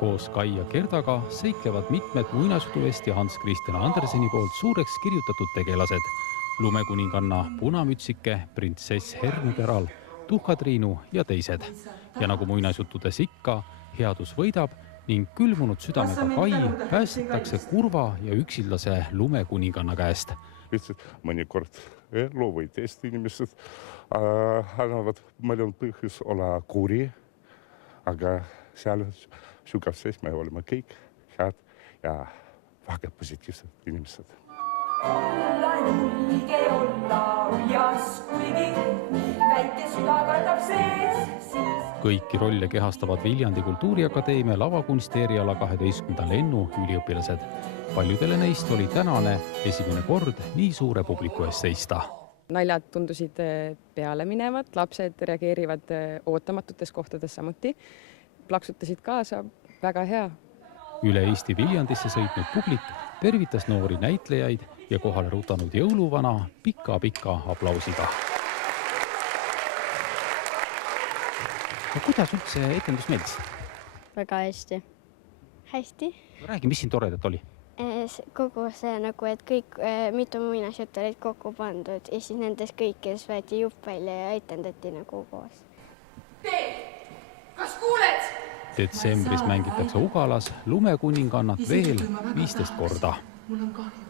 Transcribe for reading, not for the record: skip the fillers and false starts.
Koos Kai ja Gerdaga seiklevad mitmed muinasjutuvesti Hans Christian Anderseni poolt suureks kirjutatud tegelased. Lumekuninganna Punamütsike, printsess Herneteral, Tuhkatriinu ja teised. Ja nagu muinasjuttudes ikka, headus võidab ning külmunud südamega Kai päästetakse kurva ja üksildase lumekuninganna käest. Lihtsalt mõnikord elu või teist inimesed annavad mõnel põhjus olla kuri, aga seal sügav sees me oleme kõik head ja väga positiivsed inimesed. Olla julge olla uljas, kuigi väike süda kardab sees. Kõiki rolle kehastavad Viljandi Kultuuriakadeemia lavakunsti eriala 12. lennu üliõpilased. Paljudele neist oli tänane esimene kord nii suure publiku ees seista. Naljad tundusid peale minevad, lapsed reageerivad ootamatutes kohtades samuti. Plaksutasid kaasa, väga hea. Üle Eesti Viljandisse sõitnud publik tervitas noori näitlejaid ja kohale rutanud jõuluvana pika aplausiga. Kuidas üldse etendus meeldis? Väga hästi. Hästi. Räägi, mis siin toredat oli? Kogu see nagu, et kõik mitu muinasjuttu olid kokku pandud ja siis nendes kõikides võeti jupp välja ja etendati nagu koos. Kas kuuled? Detsembris mängitakse Ugalas lumekuningannat veel 15 korda. Mul on kahju.